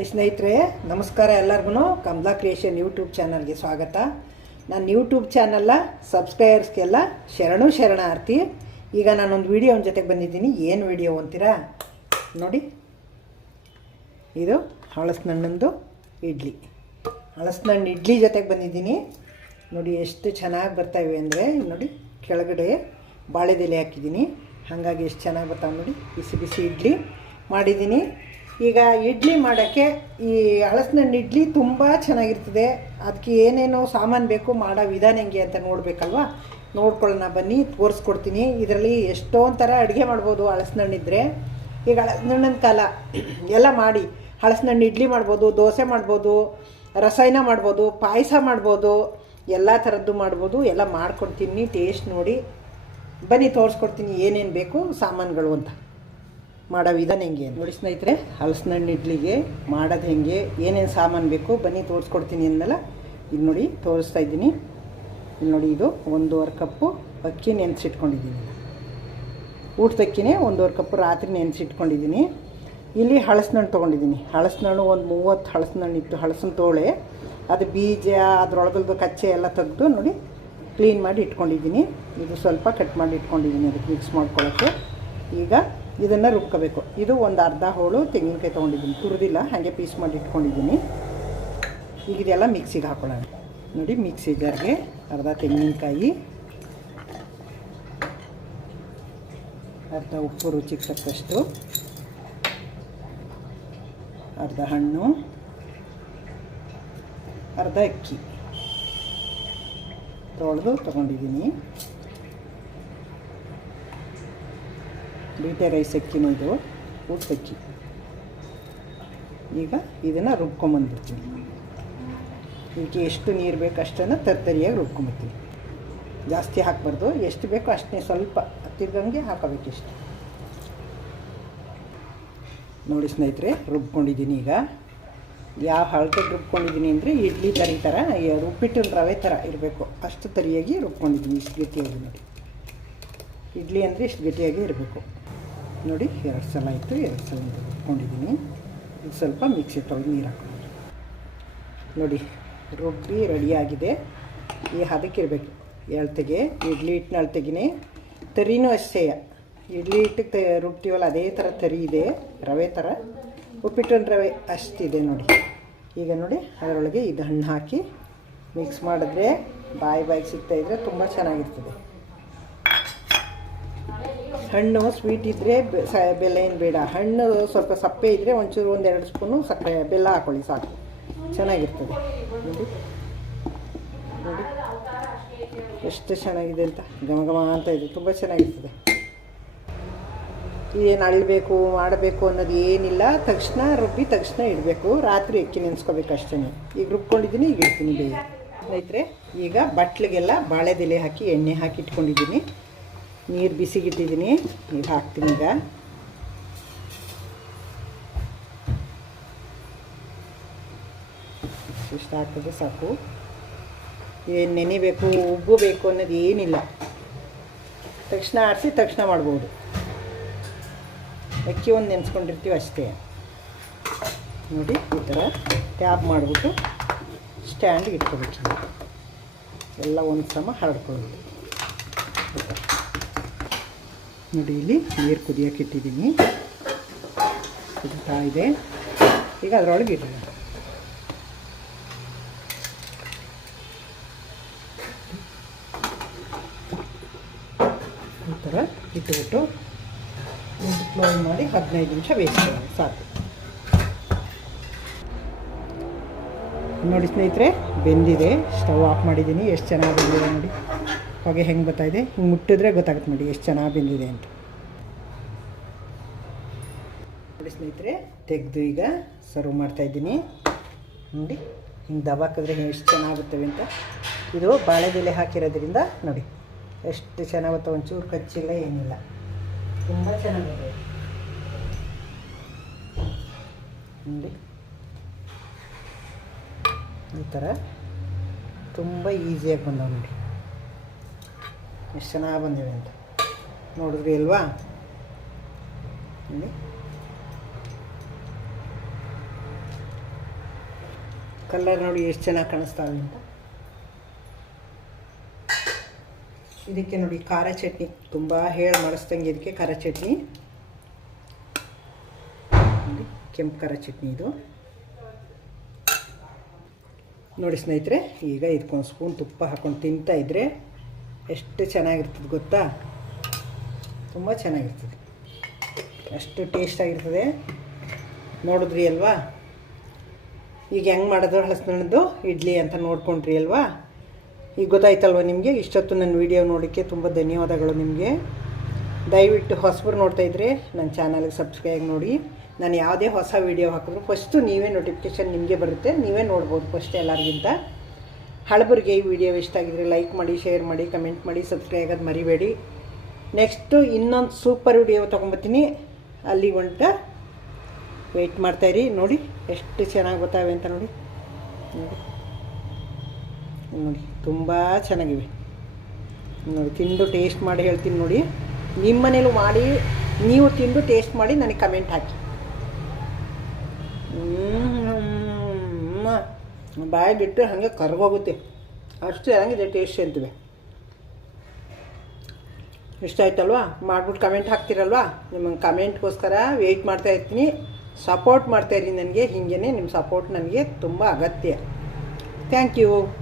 ಸ್ನೇಹಿತರೆ, ನಮಸ್ಕಾರ ಎಲ್ಲರಿಗೂ ಕಮಲಾ ಕ್ರಿಯೇಷನ್ ಯೂಟ್ಯೂಬ್ ಚಾನಲ್ಗೆ ಸ್ವಾಗತ. ನನ್ನ ಯೂಟ್ಯೂಬ್ ಚಾನಲ್ಲ ಸಬ್ಸ್ಕ್ರೈಬರ್ಸ್ಗೆಲ್ಲ ಶರಣು ಶರಣಾರ್ಥಿ. ಈಗ ನಾನೊಂದು ವಿಡಿಯೋ ಜೊತೆಗೆ ಬಂದಿದ್ದೀನಿ. ಏನು ವಿಡಿಯೋ ಅಂತೀರಾ? ನೋಡಿ. ಇದು ಹಳಸ್ನಣ್ಣಂದು ಇಡ್ಲಿ. ಹಳಸ್ನಣ್ಣು ಇಡ್ಲಿ ಜೊತೆಗೆ ಬಂದಿದ್ದೀನಿ. ನೋಡಿ, ಎಷ್ಟು ಚೆನ್ನಾಗಿ ಬರ್ತಾಯಿವೆ ಅಂದರೆ, ನೋಡಿ, ಕೆಳಗಡೆ ಬಾಳೆದೆಲೆ ಹಾಕಿದ್ದೀನಿ. ಹಾಗಾಗಿ ಎಷ್ಟು ಚೆನ್ನಾಗಿ ಬರ್ತಾವೆ ನೋಡಿ. ಬಿಸಿ ಬಿಸಿ ಇಡ್ಲಿ ಮಾಡಿದ್ದೀನಿ. ಈಗ ಇಡ್ಲಿ ಮಾಡೋಕ್ಕೆ ಈ ಹಳಸಿನಣ್ಣು ಇಡ್ಲಿ ತುಂಬ ಚೆನ್ನಾಗಿರ್ತದೆ. ಅದಕ್ಕೆ ಏನೇನೋ ಸಾಮಾನು ಬೇಕು ಮಾಡೋ ವಿಧಾನ ಹೆಂಗೆ ಅಂತ ನೋಡಬೇಕಲ್ವಾ? ನೋಡ್ಕೊಳ್ಳೋಣ, ಬನ್ನಿ, ತೋರಿಸ್ಕೊಡ್ತೀನಿ. ಇದರಲ್ಲಿ ಎಷ್ಟೊಂದು ಥರ ಅಡುಗೆ ಮಾಡ್ಬೋದು ಇದ್ದರೆ ಈಗ ಹಳಸಿನಣ್ಣಿನ ಕಾಲ, ಎಲ್ಲ ಮಾಡಿ. ಹಳಸಿನಣ್ಣು ಇಡ್ಲಿ ಮಾಡ್ಬೋದು, ದೋಸೆ ಮಾಡ್ಬೋದು, ರಸಾಯನ ಮಾಡ್ಬೋದು, ಪಾಯಸ ಮಾಡ್ಬೋದು, ಎಲ್ಲ ಥರದ್ದು ಮಾಡ್ಬೋದು, ಎಲ್ಲ ಮಾಡ್ಕೊಡ್ತೀನಿ ಟೇಸ್ಟ್ ನೋಡಿ. ಬನ್ನಿ, ತೋರಿಸ್ಕೊಡ್ತೀನಿ ಏನೇನು ಬೇಕು ಸಾಮಾನುಗಳು ಅಂತ. ಮಾಡೋ ವಿಧಾನ ಹೆಂಗೆ. ನೋಡಿ ಸ್ನೇಹಿತರೆ ಹಲಸಿನಣ್ಣು ಇಡ್ಲಿಗೆ ಮಾಡೋದು ಹೆಂಗೆ, ಏನೇನು ಸಾಮಾನು ಬೇಕು, ಬನ್ನಿ ತೋರಿಸ್ಕೊಡ್ತೀನಿ ಅಂದಮೇಲೆ ಇಲ್ಲಿ ನೋಡಿ, ತೋರಿಸ್ತಾ ಇದ್ದೀನಿ. ಇಲ್ಲಿ ನೋಡಿ ಇದು, ಒಂದೂವರೆ ಕಪ್ಪು ಅಕ್ಕಿ ನೆನೆಸಿಟ್ಕೊಂಡಿದ್ದೀನಿ. ಊಟದ ಅಕ್ಕಿನೇ ಒಂದೂವರೆ ಕಪ್ಪು ರಾತ್ರಿ ನೆನೆಸಿಟ್ಕೊಂಡಿದ್ದೀನಿ. ಇಲ್ಲಿ ಹಳಸಿನಣ್ಣು ತೊಗೊಂಡಿದ್ದೀನಿ. ಹಳಸಿನಣ್ಣು ಒಂದು ಮೂವತ್ತು ಹಳಸಿನಣ್ಣು ಇತ್ತು ಹಳಸಿನ ತೋಳೆ. ಅದು ಬೀಜ ಅದರೊಳಗಲ್ದು ಕಚ್ಚೆ ಎಲ್ಲ ತೆಗೆದು ನೋಡಿ ಕ್ಲೀನ್ ಮಾಡಿ ಇಟ್ಕೊಂಡಿದ್ದೀನಿ. ಇದು ಸ್ವಲ್ಪ ಕಟ್ ಮಾಡಿ ಇಟ್ಕೊಂಡಿದ್ದೀನಿ ಅದಕ್ಕೆ ಮಿಕ್ಸ್ ಮಾಡ್ಕೊಳ್ಳೋಕ್ಕೆ ಈಗ ಇದನ್ನು ರುಬ್ಕೋಬೇಕು. ಇದು ಒಂದು ಅರ್ಧ ಹೋಳು ತೆಂಗಿನಕಾಯಿ ತೊಗೊಂಡಿದ್ದೀನಿ. ತುರಿದಿಲ್ಲ, ಹಾಗೆ ಪೀಸ್ ಮಾಡಿ ಇಟ್ಕೊಂಡಿದ್ದೀನಿ. ಈಗ ಇದೆಲ್ಲ ಮಿಕ್ಸಿಗೆ ಹಾಕೊಳ್ಳೋಣ. ನೋಡಿ, ಮಿಕ್ಸಿ ಜಾರ್ಗೆ ಅರ್ಧ ತೆಂಗಿನಕಾಯಿ, ಅರ್ಧ ಉಪ್ಪು ರುಚಿಗೆ ತಕ್ಕಷ್ಟು, ಅರ್ಧ ಹಣ್ಣು, ಅರ್ಧ ಅಕ್ಕಿ. ತೊಳೆದು ತೊಗೊಂಡಿದ್ದೀನಿ. ಬೀಟೆ ರೈಸ್ ಅಕ್ಕಿನೂ ಇದು. ಊಟ ಅಕ್ಕಿ ಈಗ ಇದನ್ನು ರುಬ್ಕೊಂಬಂದ್ಬಿಡ್ತೀನಿ. ಇದಕ್ಕೆ ಎಷ್ಟು ನೀರು ಬೇಕು ಅಷ್ಟನ್ನು ತರ್ತರಿಯಾಗಿ ರುಬ್ಕೊಂಬರ್ತೀನಿ. ಜಾಸ್ತಿ ಹಾಕಬಾರ್ದು. ಎಷ್ಟು ಬೇಕೋ ಅಷ್ಟೇ ಸ್ವಲ್ಪ ಹತ್ತಿದ್ದಂಗೆ ಹಾಕೋಬೇಕು ಇಷ್ಟು. ನೋಡಿ ಸ್ನೇಹಿತರೆ, ರುಬ್ಕೊಂಡಿದ್ದೀನಿ ಈಗ. ಯಾವ ಹಳತೆಗೆ ರುಬ್ಕೊಂಡಿದ್ದೀನಿ ಅಂದರೆ ಇಡ್ಲಿ ತರಿ ಥರ ರುಬ್ಬಿಟ್ಟಿನ ರವೆ ಥರ ಇರಬೇಕು. ಅಷ್ಟು ತರಿಯಾಗಿ ರುಬ್ಕೊಂಡಿದ್ದೀನಿ, ಇಷ್ಟು ಗಟ್ಟಿಯಾಗಿ ನೋಡಿ. ಇಡ್ಲಿ ಅಂದರೆ ಇಷ್ಟು ಗಟ್ಟಿಯಾಗಿ ಇರಬೇಕು. ನೋಡಿ, ಎರಡು ಸಲ ಆಯಿತು ಎರಡು ಸಲ ರುಬ್ಕೊಂಡಿದ್ದೀನಿ. ಇದು ಸ್ವಲ್ಪ ಮಿಕ್ಸಿ ತೊಳೆದು ನೀರು ಹಾಕೊಂಡು ನೋಡಿ, ರುಬ್ಬಿ ರೆಡಿಯಾಗಿದೆ ಈ ಹದಕ್ಕಿರಬೇಕು ಎಳ್ತೆಗೆ, ಇಡ್ಲಿ ಹಿಟ್ಟಿನ ಅಳ್ತೆಗಿನೇ ತರಿನೂ ಅಷ್ಟೇ. ಇಡ್ಲಿ ಹಿಟ್ಟಿಗೆ ತ, ರುಬ್ತೀವಲ್ಲ, ಅದೇ ಥರ ತರಿ ಇದೆ, ರವೆ ಥರ. ಉಪ್ಪಿಟ್ಟಿನ ರವೆ ಅಷ್ಟಿದೆ ನೋಡಿ. ಈಗ ನೋಡಿ, ಅದರೊಳಗೆ ಇದು ಹಣ್ಣು ಹಾಕಿ ಮಿಕ್ಸ್ ಮಾಡಿದ್ರೆ ಬಾಯಿ ಬಾಯಿಗೆ ಸಿಗ್ತಾಯಿದ್ರೆ ತುಂಬ ಚೆನ್ನಾಗಿರ್ತದೆ. ಹಣ್ಣು ಸ್ವೀಟ್ ಇದ್ದರೆ ಬೆಲ್ಲ ಏನು ಬೇಡ. ಹಣ್ಣು ಸ್ವಲ್ಪ ಸಪ್ಪೆ ಇದ್ದರೆ ಒಂಚೂರು ಒಂದೆರಡು ಸ್ಪೂನು ಸಕ್ಕರೆ ಬೆಲ್ಲ ಹಾಕೊಳ್ಳಿ ಸಾಕು. ಚೆನ್ನಾಗಿರ್ತದೆ. ನೋಡಿ. ನೋಡಿ. ಎಷ್ಟು ಚೆನ್ನಾಗಿದೆ ಅಂತ. ಘಮ ಘಮ ಅಂತ ಇದೆ. ತುಂಬ ಚೆನ್ನಾಗಿರ್ತದೆ. ಏನು ಅಳಿಬೇಕು, ಮಾಡಬೇಕು ಅನ್ನೋದು ಏನಿಲ್ಲ. ತಕ್ಷಣ ರುಬ್ಬಿ ತಕ್ಷಣ ಇಡಬೇಕು. ರಾತ್ರಿ ಅಕ್ಕಿ ನೆನೆಸ್ಕೋಬೇಕು ಅಷ್ಟೇ ಈಗ ರುಬ್ಕೊಂಡಿದ್ದೀನಿ, ಈಗ ಇಡ್ತೀನಿ ಬೇಗ. ಸ್ನೇಹಿತರೆ, ಈಗ ಬಟ್ಲಿಗೆಲ್ಲ ಬಾಳೆದೆಲೆ ಹಾಕಿ, ಎಣ್ಣೆ ಹಾಕಿ ಇಟ್ಕೊಂಡಿದ್ದೀನಿ. ನೀರು ಬಿಸಿಗಿಟ್ಟಿದ್ದೀನಿ ಈಗ ಹಾಕ್ತೀನಿ ಈಗ. ಇಷ್ಟ ಹಾಕಿದ್ರೆ ಸಾಕು. ಏನು ನೆನಿಬೇಕು ಉಬ್ಬು ಬೇಕು ಅನ್ನೋದು ಏನಿಲ್ಲ. ತಕ್ಷಣ ಆಡಿಸಿ ತಕ್ಷಣ ಮಾಡ್ಬೋದು. ಅಕ್ಕಿ ಒಂದು ನೆನೆಸ್ಕೊಂಡಿರ್ತೀವಿ ಅಷ್ಟೇ. ನೋಡಿ, ಈ ಥರ ಟ್ಯಾಪ್ ಮಾಡಿಬಿಟ್ಟು ಸ್ಟ್ಯಾಂಡಿಗೆ ಇಟ್ಕೋಬೇಕು. ಎಲ್ಲ ಒಂದು ಸಮ ಹರಡ್ಕೊಳ್ಳೋದು. ನೋಡಿ ಇಲ್ಲಿ ನೀರು ಕುದಿಯೋಕೆ ಇಟ್ಟಿದ್ದೀನಿ. ಕುದಿತಾ ಇದೆ. ಈಗ ಅದರೊಳಗೆ ಇಡೋಣ. ಈ ಥರ ಇಟ್ಟುಬಿಟ್ಟು ಕ್ಲೋಸ್ ಮಾಡಿ ಹದಿನೈದು ನಿಮಿಷ ವೇಸ್ಟ್ ಸಾಕು. ನೋಡಿ ಸ್ನೇಹಿತರೆ, ಬೆಂದಿದೆ. ಸ್ಟವ್ ಆಫ್ ಮಾಡಿದ್ದೀನಿ. ಎಷ್ಟು ಚೆನ್ನಾಗಿ ಬಂದಿದೆ ನೋಡಿ. ಹೊಗೆ ಹೆಂಗೆ ಇದೆ ಹಿಂಗೆ ಮುಟ್ಟಿದ್ರೆ ಗೊತ್ತಾಗುತ್ತೆ ನೋಡಿ, ಎಷ್ಟು ಚೆನ್ನಾಗಿ ಬಂದಿದೆ ಅಂತ. ಸ್ನೇಹಿತರೆ, ತೆಗೆದು ಈಗ ಸರ್ವ್ ಮಾಡ್ತಾಯಿದ್ದೀನಿ ನೋಡಿ, ಹಿಂಗೆ ದಬಾಕಿದ್ರೆ ಎಷ್ಟು ಚೆನ್ನಾಗುತ್ತವೆ ಅಂತ. ಇದು ಬಾಳೆದೆಲೆ ಹಾಕಿರೋದ್ರಿಂದ ನೋಡಿ, ಎಷ್ಟು ಚೆನ್ನಾಗುತ್ತೆ ಒಂಚೂರು ಕಚ್ಚಿಲ್ಲ, ಏನಿಲ್ಲ. ತುಂಬ ಚೆನ್ನಾಗಿದೆ. ನೋಡಿ. ಈ ಥರ ತುಂಬ ಈಸಿಯಾಗಿ ಬಂದವು ನೋಡಿ. ಎಷ್ಟು ಚೆನ್ನಾಗಿ ಬಂದಿವೆ ಅಂತ. ನೋಡಿದ್ರಿ ಅಲ್ವಾ? ಇಲ್ಲಿ. ಕಲರ್ ನೋಡಿ ಎಷ್ಟು ಚೆನ್ನಾಗಿ ಕಾಣಿಸ್ತಾವೆ ಅಂತ. ಇದಕ್ಕೆ ನೋಡಿ ಖಾರ ಚಟ್ನಿ. ತುಂಬ ಹೇಳಿ ಮಾಡಿಸ್ದಂಗೆ ಇದಕ್ಕೆ ಖಾರ ಚಟ್ನಿ. ಕೆಂಪು ಖಾರ ಚಟ್ನಿ ಇದು. ನೋಡಿ ಸ್ನೇಹಿತರೆ, ಈಗ ಇದಕ್ಕೊಂದು ಸ್ಪೂನ್ ತುಪ್ಪ ಹಾಕ್ಕೊಂಡು ತಿಂತಾ ಇದ್ದರೆ ಎಷ್ಟು ಚೆನ್ನಾಗಿರ್ತದೆ ಗೊತ್ತಾ? ತುಂಬ ಚೆನ್ನಾಗಿರ್ತದೆ. ಅಷ್ಟು ಟೇಸ್ಟಾಗಿರ್ತದೆ ನೋಡಿದ್ರಿ ಅಲ್ವಾ? ಈಗ ಹೆಂಗೆ ಮಾಡೋದು ಹಳಸ್ನಣ್ಣದು ಇಡ್ಲಿ ಅಂತ ನೋಡ್ಕೊಂಡ್ರಿ ಅಲ್ವಾ? ಈಗ ಗೊತ್ತಾಯ್ತಲ್ವ ನಿಮಗೆ? ಇಷ್ಟೊತ್ತು ನನ್ನ ವಿಡಿಯೋ ನೋಡೋಕ್ಕೆ ತುಂಬ ಧನ್ಯವಾದಗಳು ನಿಮಗೆ. ದಯವಿಟ್ಟು ಹೊಸಬ್ರು ನೋಡ್ತಾ ಇದ್ರೆ ನನ್ನ ಚಾನಲ್ಗೆ ಸಬ್ಸ್ಕ್ರೈಬ್ ನೋಡಿ. ನಾನು ಯಾವುದೇ ಹೊಸ ವಿಡಿಯೋ ಹಾಕಿದ್ರು ಫಸ್ಟು ನೀವೇ ನೋಟಿಫಿಕೇಷನ್ ನಿಮಗೆ ಬರುತ್ತೆ. ನೀವೇ ನೋಡ್ಬೋದು ಫಸ್ಟ್ ಎಲ್ಲರಿಗಿಂತ. ಹಳಬರಿಗೆ ಈ ವಿಡಿಯೋ ಇಷ್ಟ ಆಗಿದ್ರೆ ಲೈಕ್ ಮಾಡಿ, ಶೇರ್ ಮಾಡಿ, ಕಮೆಂಟ್ ಮಾಡಿ, ಸಬ್ಸ್ಕ್ರೈಬ್ ಆಗೋದು ಮರಿಬೇಡಿ. ನೆಕ್ಸ್ಟು ಇನ್ನೊಂದು ಸೂಪರ್ ವಿಡಿಯೋ ತೊಗೊಂಬತ್ತೀನಿ. ಅಲ್ಲಿ ಒಂಟ ವೆಯ್ಟ್ ಮಾಡ್ತಾಯಿರಿ ನೋಡಿ ಎಷ್ಟು ಚೆನ್ನಾಗಿ ಗೊತ್ತಾವೆ ಅಂತ ನೋಡಿ. ನೋಡಿ. ನೋಡಿ, ತುಂಬ ಚೆನ್ನಾಗಿವೆ. ನೋಡಿ, ತಿಂದು ಟೇಸ್ಟ್ ಮಾಡಿ ಹೇಳ್ತೀನಿ ನೋಡಿ. ನಿಮ್ಮ ಮನೇಲೂ ಮಾಡಿ, ನೀವು ತಿಂದು ಟೇಸ್ಟ್ ಮಾಡಿ ನನಗೆ ಕಮೆಂಟ್ ಹಾಕಿ. ಹ್ಮ್. ಬಾಯಿ ಬಿಟ್ಟು ಹಾಗೆ ಕರ್ಗೋಗುತ್ತೆ. ಅಷ್ಟು ಚೆನ್ನಾಗಿದೆ ಟೇಸ್ಟ್ ಅಂತಿವೆ. ಇಷ್ಟ ಆಯ್ತಲ್ವಾ? ಮಾಡ್ಬಿಟ್ಟು ಕಮೆಂಟ್ ಹಾಕ್ತಿರಲ್ವಾ? ನಿಮ್ಮ ಕಮೆಂಟ್ಗೋಸ್ಕರ ವೆಯ್ಟ್ ಮಾಡ್ತಾ ಇರ್ತೀನಿ. ಸಪೋರ್ಟ್ ಮಾಡ್ತಾಯಿರಿ ನನಗೆ. ಹೀಗೇ ನಿಮ್ಮ ಸಪೋರ್ಟ್ ನನಗೆ ತುಂಬ ಅಗತ್ಯ. Thank you